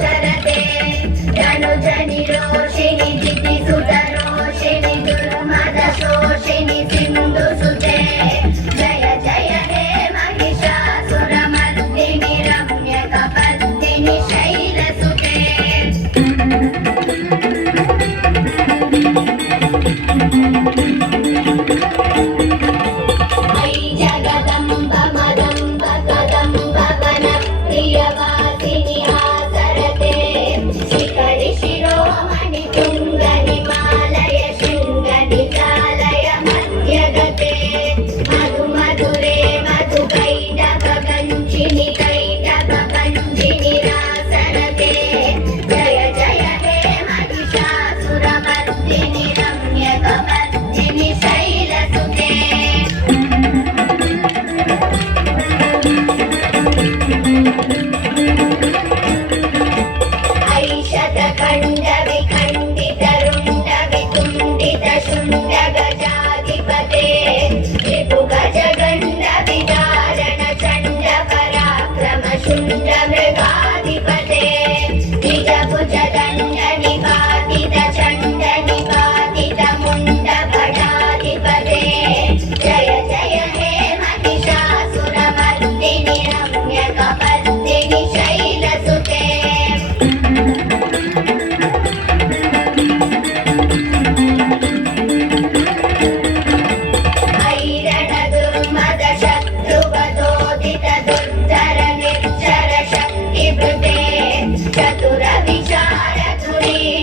शरते धनुजनि रोषिणि जितिसुतरोषिणि दुर्मदशोषिणि सिन्धुसुते जय जय हे महिषासुरमर्दिनि रम्यकपर्दिनि शैलसुते जगदम्ब मदम्ब कदम्ब वन प्रियवासिनि आसरते शिखरि शिरोमणि तुङ्ग हिमालय शृङ्ग निचालय मध्यगते मधु मधुरे मधु कैटभ कञ्चिनि कैटभ कञ्चिनि रासरते जय जय हे महिषासुरमर्दिनि रम्यकपर्दिनि शैलसुते ऐशतखण्ड विखण्डित रुण्ड वितुण्डित शुण्ड गजाधिपते रिपुगजगण्ड विदारण चण्ड पराक्रम शुण्ड मृगाधिपते निजभुज दण्ड निपातित चण्ड निपातित मुण्ड भटाधिपते जय जय हे महिषासुरमर्दिनि रम्यकपर्दिनि शैलसुते ऐरण दुर्मद शत्रुवधोदित दुर्धर निर्जर शक्तिभृते चतुर विचार धुरी